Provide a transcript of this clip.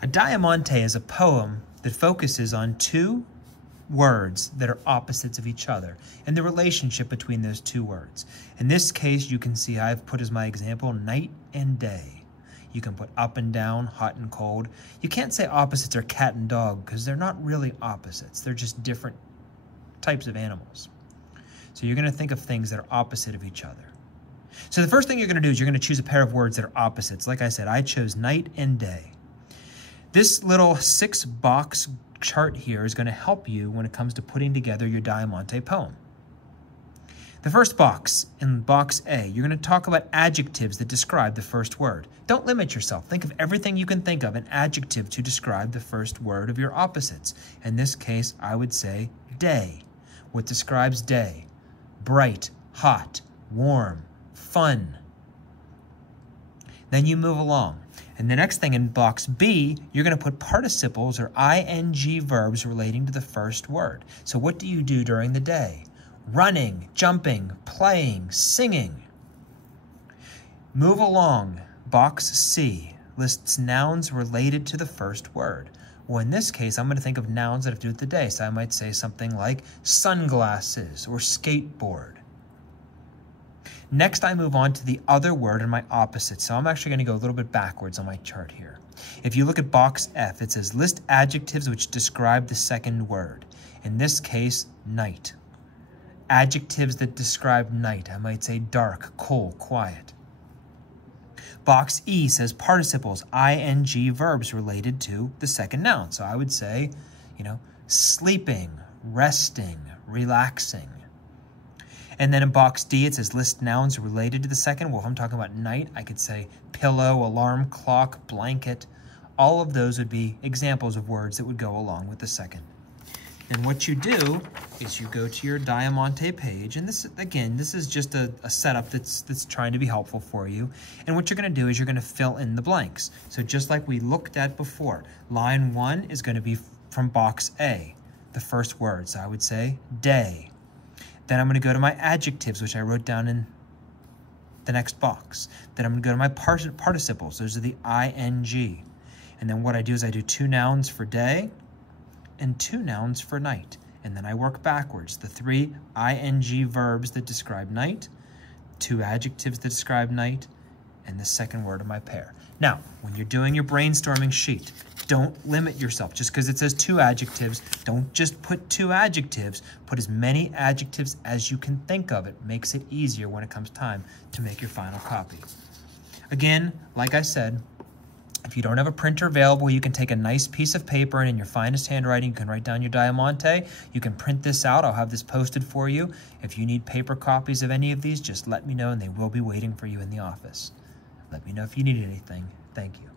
A Diamante is a poem that focuses on two words that are opposites of each other and the relationship between those two words. In this case, you can see I've put as my example night and day. You can put up and down, hot and cold. You can't say opposites are cat and dog because they're not really opposites. They're just different types of animals. So you're going to think of things that are opposite of each other. So the first thing you're going to do is you're going to choose a pair of words that are opposites. Like I said, I chose night and day. This little 6-box chart here is going to help you when it comes to putting together your Diamante poem. The first box, in box A, you're going to talk about adjectives that describe the first word. Don't limit yourself. Think of everything you can think of, an adjective to describe the first word of your opposites. In this case, I would say day. What describes day? Bright, hot, warm, fun. Then you move along. And the next thing in box B, you're going to put participles or ing verbs relating to the first word. So what do you do during the day? Running, jumping, playing, singing. Move along. Box C lists nouns related to the first word. Well, in this case, I'm going to think of nouns that have to do with the day. So I might say something like sunglasses or skateboard. Next, I move on to the other word in my opposite. So I'm actually going to go a little bit backwards on my chart here. If you look at box F, it says list adjectives which describe the second word. In this case, night. Adjectives that describe night. I might say dark, cool, quiet. Box E says participles, ing verbs related to the second noun. So I would say, sleeping, resting, relaxing. And then in box D, it says list nouns related to the second. Well, if I'm talking about night, I could say pillow, alarm clock, blanket. All of those would be examples of words that would go along with the second. And what you do is you go to your Diamante page, and this is just a setup that's trying to be helpful for you. And what you're going to do is you're going to fill in the blanks. So just like we looked at before, line 1 is going to be from box A, the first word. So I would say day. Then I'm going to go to my adjectives, which I wrote down in the next box. Then I'm going to go to my participles. Those are the ing. And then what I do is I do 2 nouns for day and 2 nouns for night. And then I work backwards. The 3 ing verbs that describe night, 2 adjectives that describe night, and the second word of my pair. Now, when you're doing your brainstorming sheet, don't limit yourself. Just because it says 2 adjectives, don't just put 2 adjectives. Put as many adjectives as you can think of. It makes it easier when it comes time to make your final copy. Again, like I said, if you don't have a printer available, you can take a nice piece of paper and in your finest handwriting, you can write down your Diamante. You can print this out. I'll have this posted for you. If you need paper copies of any of these, just let me know and they will be waiting for you in the office. Let me know if you need anything. Thank you.